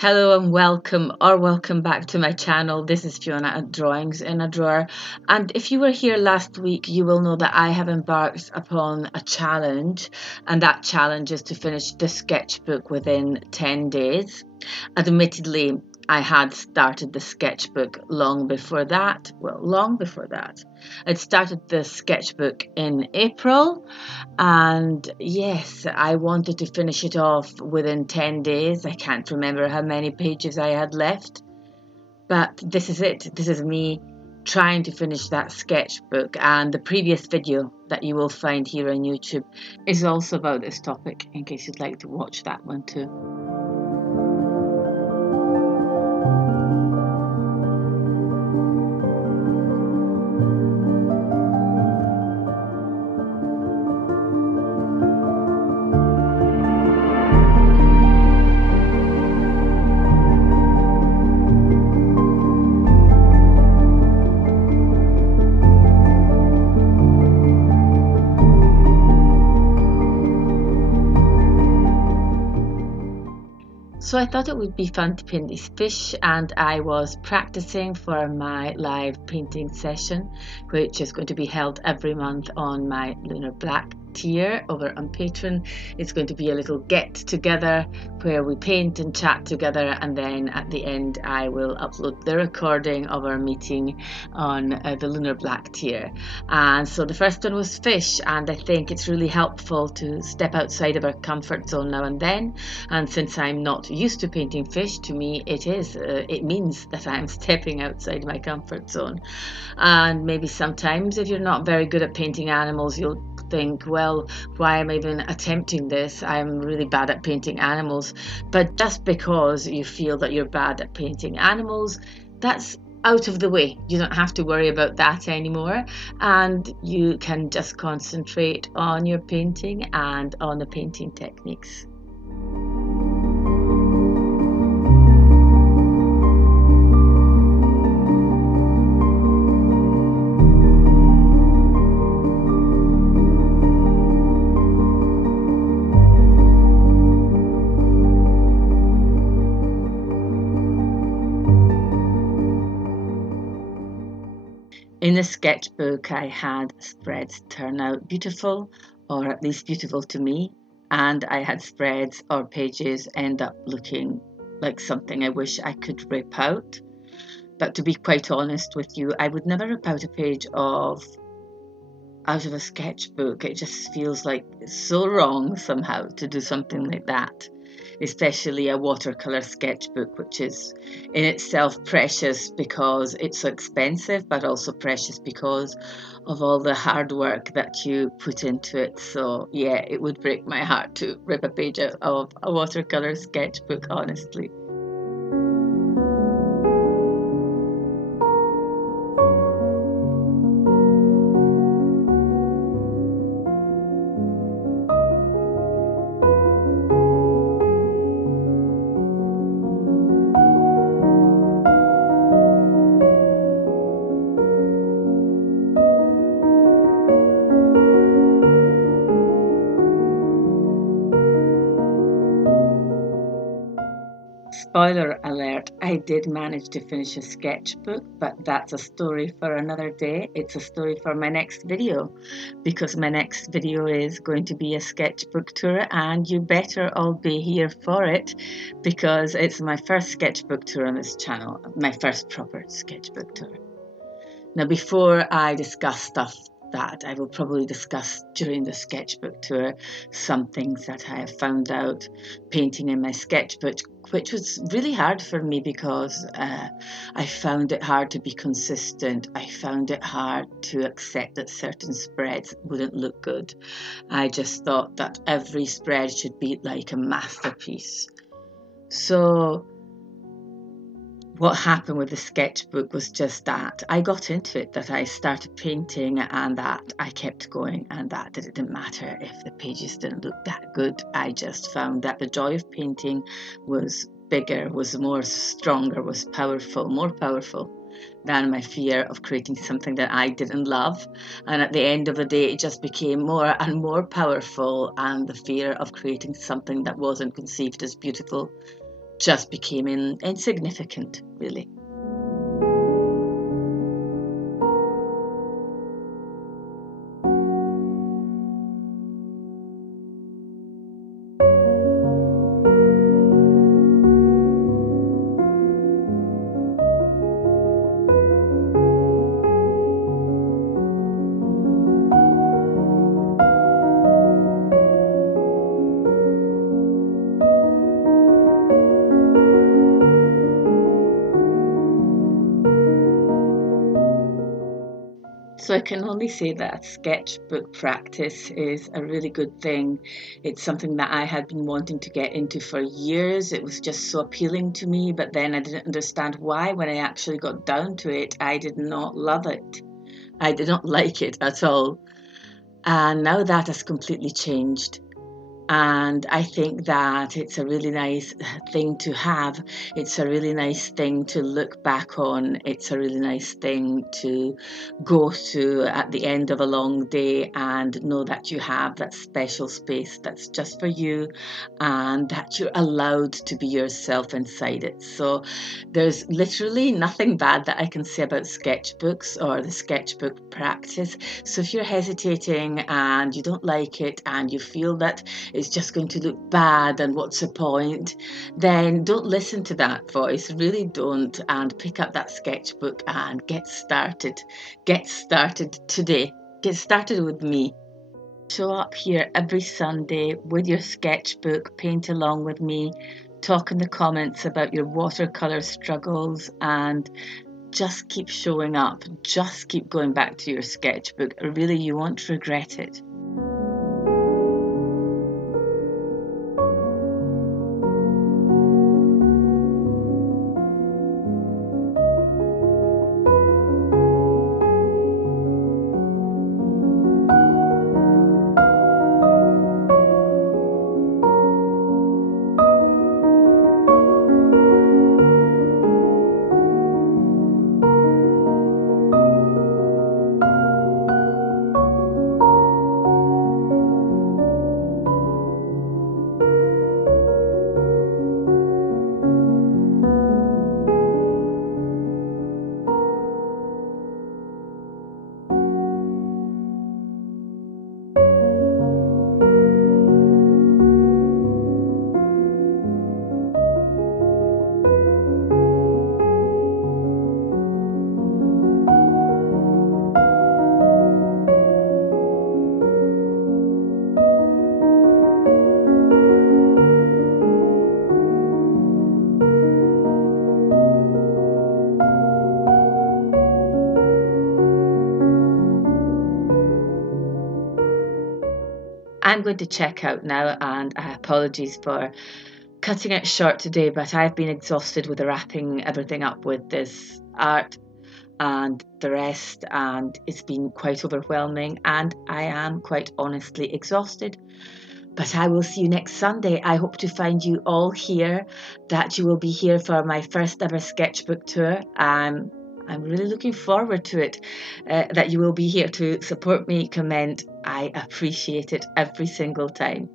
Hello and welcome back to my channel. This is Fiona at Drawings in a Drawer, and if you were here last week you will know that I have embarked upon a challenge, and that challenge is to finish the sketchbook within 10 days. Admittedly, I had started the sketchbook long before that. I'd started the sketchbook in April, and yes, I wanted to finish it off within 10 days. I can't remember how many pages I had left, but this is it. This is me trying to finish that sketchbook, and the previous video that you will find here on YouTube is also about this topic, in case you'd like to watch that one too. So I thought it would be fun to paint these fish, and I was practicing for my live painting session, which is going to be held every month on my Lunar Black tier over on Patreon. It's going to be a little get together where we paint and chat together, and then at the end I will upload the recording of our meeting on the Lunar Black tier. And so the first one was fish, and I think it's really helpful to step outside of our comfort zone now and then. And since I'm not used to painting fish, to me it means that I'm stepping outside my comfort zone. And maybe sometimes if you're not very good at painting animals, you'll think, well, why am I even attempting this? I'm really bad at painting animals. But just because you feel that you're bad at painting animals, that's out of the way. You don't have to worry about that anymore, and you can just concentrate on your painting and on the painting techniques. In the sketchbook, I had spreads turn out beautiful, or at least beautiful to me, and I had spreads or pages end up looking like something I wish I could rip out. But to be quite honest with you, I would never rip out a page out of a sketchbook. It just feels like it's so wrong somehow to do something like that. Especially a watercolour sketchbook, which is in itself precious because it's so expensive, but also precious because of all the hard work that you put into it. So yeah, it would break my heart to rip a page out of a watercolour sketchbook, honestly. Spoiler alert, I did manage to finish a sketchbook, but that's a story for another day. It's a story for my next video, because my next video is going to be a sketchbook tour, and you better all be here for it, because it's my first sketchbook tour on this channel, my first proper sketchbook tour. Now, before I discuss stuff that I will probably discuss during the sketchbook tour, some things that I have found out painting in my sketchbook, which was really hard for me because I found it hard to be consistent. I found it hard to accept that certain spreads wouldn't look good. I just thought that every spread should be like a masterpiece. So what happened with the sketchbook was just that I got into it, that I started painting, and that I kept going, and that it didn't matter if the pages didn't look that good. I just found that the joy of painting was bigger, was more stronger, was powerful, more powerful than my fear of creating something that I didn't love. And at the end of the day, it just became more and more powerful, and the fear of creating something that wasn't conceived as beautiful just became insignificant, really. So I can only say that sketchbook practice is a really good thing. It's something that I had been wanting to get into for years. It was just so appealing to me, but then I didn't understand why. When I actually got down to it, I did not love it. I did not like it at all. And now that has completely changed. And I think that it's a really nice thing to have. It's a really nice thing to look back on. It's a really nice thing to go to at the end of a long day and know that you have that special space that's just for you and that you're allowed to be yourself inside it. So there's literally nothing bad that I can say about sketchbooks or the sketchbook practice. So if you're hesitating and you don't like it and you feel that it's just going to look bad and what's the point, then don't listen to that voice, really don't, and pick up that sketchbook and get started today. Get started with me. Show up here every Sunday with your sketchbook, paint along with me, talk in the comments about your watercolour struggles, and just keep showing up. Just keep going back to your sketchbook. Really, you won't regret it. I'm going to check out now, and apologies for cutting it short today, but I've been exhausted with wrapping everything up with this art and the rest, and it's been quite overwhelming, and I am quite honestly exhausted. But I will see you next Sunday. I hope to find you all here, that you will be here for my first ever sketchbook tour. I'm really looking forward to it, that you will be here to support me, comment. I appreciate it every single time.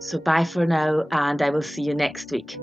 So bye for now, and I will see you next week.